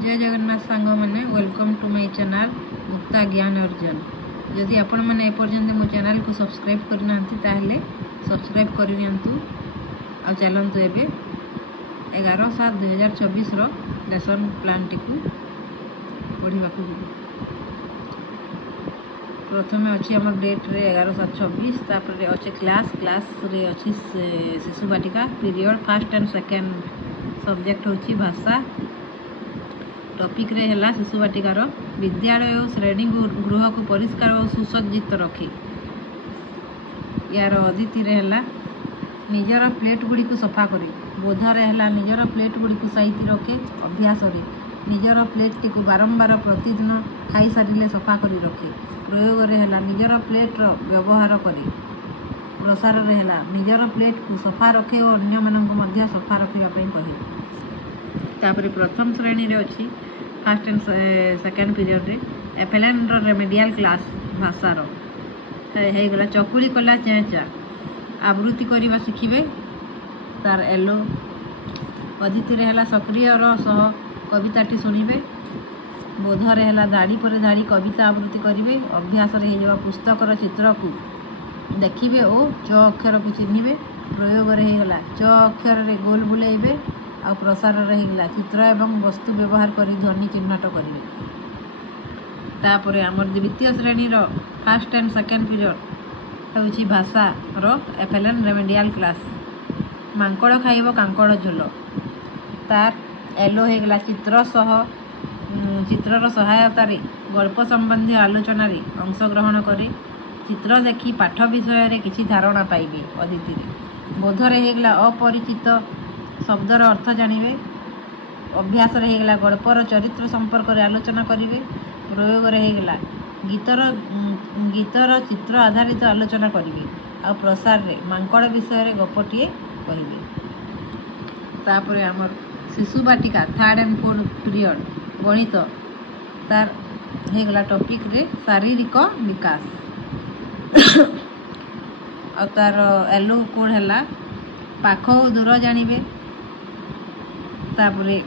जय जगन्नाथ सांग मैंने वेलकम टू माय चैनल मुक्ता ज्ञान अर्जन। जदि आपण मैंने एपर्यंत मो चैनल को सब्सक्राइब करना सब्सक्राइब कर चलतु एवं 11/7/2024 लेसन प्लान टी पढ़ा प्रथम अच्छी आम डेट रे 11/7/24 तापर अच्छे क्लास रे अच्छी शिशु बाटिका period first and second subject होची भाषा। टॉपिक रे हला शिशु बाटिकार विद्यालय और श्रेणी गृह को परिष्कार और सुसज्जित रखी। यार अदिति रे हला निजर प्लेट गुड़ी को सफा करी। बोध रे हला निजर प्लेट गुड़ी को साइती रखे। अभ्यास रे निजर प्लेट टी को बारंबार प्रतिदिन खाई सारिले सफा करी रखे। प्रयोग रे हला निजर प्लेट रो व्यवहार करी। प्रसार रे हला निजर प्लेट को सफा रखे और अन्य मानक मध्य सफा रखिया पई कहे। तापरे प्रथम श्रेणी रे अछि फर्स्ट एंड सेकेंड पीरियड रे एफएलएन रो रेमेडियल क्लास भाषा रो हे गला चकुली कला चेंचा आवृत्ति करबा शिखिबे। तार एलो अदिति रे हला सक्रिय रो सह कविताटी सुनिबे। बोध रे हला दाढ़ी पर दाढ़ी कविता आवृत्ति करिवे। अभ्यास रे हे पुस्तक रो चित्र को देखिबे और च अक्षर को चिन्हिबे। प्रयोग रे हे गला च अक्षर रे गोल बुलाइबे आ प्रसार रही गला चित्र एवं वस्तु व्यवहार करी ध्वनि चिन्हट करेंगे। तापरे आमर द्वितीय श्रेणी row first and second period होची भाषा रो एफएलएन रेमेडियल क्लास मांकड़ खाइब कांकड़ झोल। तार एलो हे गला चित्र सह चित्रर सहायता रे गल्प संबंधी आलोचना रे अंशग्रहण करे। चित्र देखी पाठ विषय रे किछि धारणा पाइबे। अदिति रे बोध रे हे गला अपरिचित शब्दर अर्थ जानिबे। अभ्यास रे हेगला गल्पर चरित्र संपर्क रे आलोचना करिवे। प्रयोग रे हेगला गीतर चित्र आधारित आलोचना करिवे आ प्रसार रे मांकड़ विषय रे गपटिए कहिबे। तापरे हमर शिशु बाटिका थर्ड एंड फोर्थ पीरियड गणित तार हेगला टॉपिक रे शारीरिक विकास आ तार एलो कोड हला पाख और दूर जानिबे। तापरे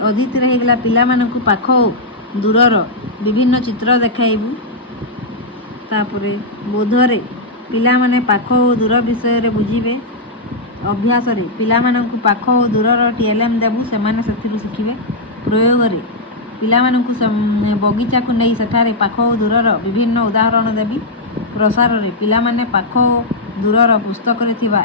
अदिति रे हेगला पिला मानकु पाख दूरर विभिन्न चित्र देखाइबु। तापरे बोध रे पिला माने पाख और दूर विषय रे बुझिबे। अभ्यास रे पिला मानकु पाख और दूरर टीएलएम देबु सेमाने सेथिरु शिखिबे। प्रयोग रे पिला मानकु बगीचा को नहीं सेठारे पाख और दूरर विभिन्न उदाहरण देबी। प्रसार रे पिला माने पाख और दूरर पुस्तक रे थिबा